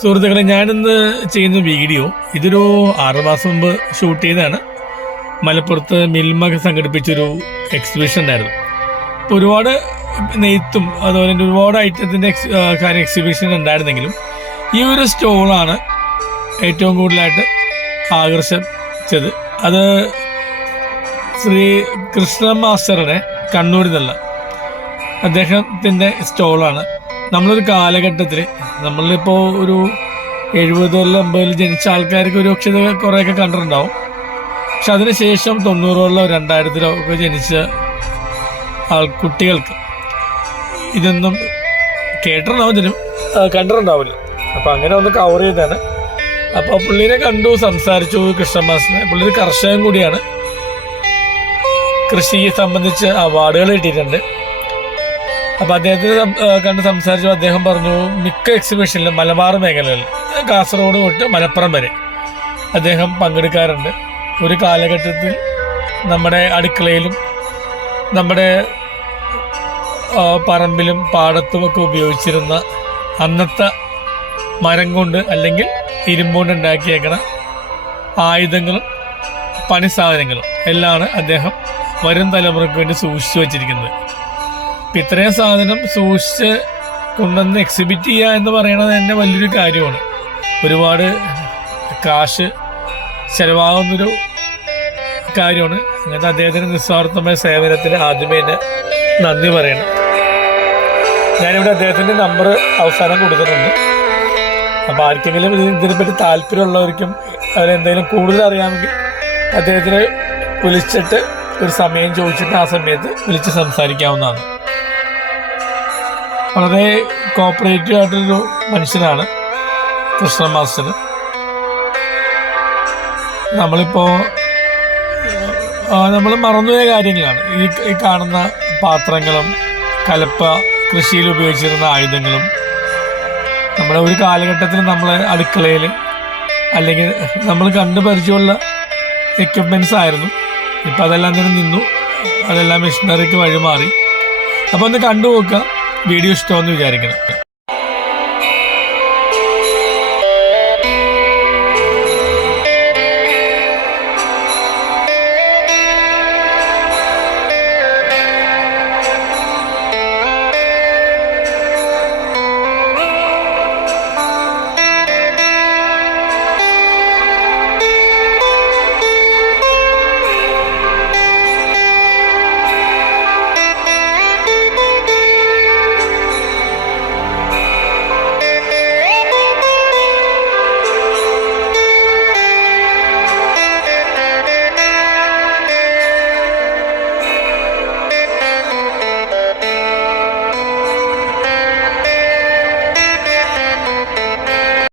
സുഹൃത്തുക്കളെ, ഞാനിന്ന് ചെയ്യുന്ന വീഡിയോ ഇതൊരു 6 മാസം മുമ്പ് ഷൂട്ട് ചെയ്തതാണ്. മലപ്പുറത്ത് മിൽമ സംഘടിപ്പിച്ചൊരു എക്സിബിഷൻ ഉണ്ടായിരുന്നു. അപ്പോൾ ഒരുപാട് നെയ്ത്തും അതുപോലെ തന്നെ ഒരുപാട് ഐറ്റത്തിൻ്റെ എക്സിബിഷൻ ഉണ്ടായിരുന്നെങ്കിലും ഈ ഒരു സ്റ്റോളാണ് ഏറ്റവും കൂടുതലായിട്ട് ആകർഷിച്ചത്. അത് ശ്രീ കൃഷ്ണ മാസ്റ്ററുടെ കണ്ണൂരിൽ നിന്നുള്ള അദ്ദേഹത്തിൻ്റെ സ്റ്റോളാണ്. നമ്മളൊരു കാലഘട്ടത്തിൽ നമ്മളിപ്പോൾ ഒരു 70 80 ജനിച്ച ആൾക്കാർക്ക് ഒരു പക്ഷേ കുറേയൊക്കെ കണ്ടിട്ടുണ്ടാവും. പക്ഷെ അതിനുശേഷം 90 2000 ഒക്കെ ജനിച്ച കുട്ടികൾക്ക് ഇതൊന്നും കേട്ടിട്ടുണ്ടാവുന്നതിനും കണ്ടിട്ടുണ്ടാവില്ല. അപ്പോൾ അങ്ങനെ ഒന്ന് കവർ ചെയ്താണ്. അപ്പോൾ പുള്ളീനെ കണ്ടു, സംസാരിച്ചു. കൃഷ്ണമാസിനെ പുള്ളി ഒരു കർഷകൻ കൂടിയാണ്. കൃഷിയെ സംബന്ധിച്ച് അവാർഡുകൾ കിട്ടിയിട്ടുണ്ട്. അപ്പോൾ അദ്ദേഹത്തിന് കണ്ട് സംസാരിച്ചു. അദ്ദേഹം പറഞ്ഞു മിക്ക എക്സിബിഷനിലും മലബാർ മേഖലകളിൽ കാസർഗോഡ് തൊട്ട് മലപ്പുറം വരെ അദ്ദേഹം പങ്കെടുക്കാറുണ്ട്. ഒരു കാലഘട്ടത്തിൽ നമ്മുടെ അടുക്കളയിലും നമ്മുടെ പറമ്പിലും പാടത്തുമൊക്കെ ഉപയോഗിച്ചിരുന്ന അന്നത്തെ മരം കൊണ്ട് അല്ലെങ്കിൽ ഇരുമ്പുകൊണ്ട് ഉണ്ടാക്കിയേക്കണ ആയുധങ്ങളും പണി സാധനങ്ങളും എല്ലാമാണ് അദ്ദേഹം വരും തലമുറയ്ക്ക് വേണ്ടി സൂക്ഷിച്ചു വച്ചിരിക്കുന്നത്. അപ്പം ഇത്രയും സാധനം സൂക്ഷിച്ച് കൊണ്ടുവന്ന് എക്സിബിറ്റ് ചെയ്യുക എന്ന് പറയുന്നത് തന്നെ വലിയൊരു കാര്യമാണ്. ഒരുപാട് കാശ് ചിലവാകുന്നൊരു കാര്യമാണ്. അങ്ങനത്തെ അദ്ദേഹത്തിൻ്റെ നിസ്വാർത്ഥമായ സേവനത്തിന് ആദ്യമേ തന്നെ നന്ദി പറയണം. ഞാനിവിടെ അദ്ദേഹത്തിൻ്റെ നമ്പർ അവസാനം കൊടുത്തിട്ടുണ്ട്. അപ്പോൾ ആർക്കെങ്കിലും ഇതിനെപ്പറ്റി താല്പര്യമുള്ളവർക്കും അതിലെന്തെങ്കിലും കൂടുതൽ അറിയാമെങ്കിൽ അദ്ദേഹത്തിന് വിളിച്ചിട്ട് ഒരു സമയം ചോദിച്ചിട്ട് ആ സമയത്ത് വിളിച്ച് സംസാരിക്കാവുന്നതാണ്. വളരെ കോപ്പറേറ്റീവ് ആയിട്ടൊരു മനുഷ്യനാണ് കൃഷ്ണ മാസ്റ്റർ. നമ്മൾ മറന്നുപോയ കാര്യങ്ങളാണ് ഈ കാണുന്ന പാത്രങ്ങളും കലപ്പ, കൃഷിയിൽ ഉപയോഗിച്ചിരുന്ന ആയുധങ്ങളും നമ്മുടെ ഒരു കാലഘട്ടത്തിൽ നമ്മളെ അടുക്കളയിൽ അല്ലെങ്കിൽ നമ്മൾ കണ്ടു പരിചയമുള്ള എക്യുപ്മെൻറ്റ്സ് ആയിരുന്നു. ഇപ്പം അതെല്ലാം തന്നെ നിന്നു, അതെല്ലാം മെഷീനറിക്ക് വഴിമാറി. അപ്പോൾ ഒന്ന് കണ്ടു നോക്കുക. വീഡിയോ ഇഷ്ടമെന്ന് വിചാരിക്കണം.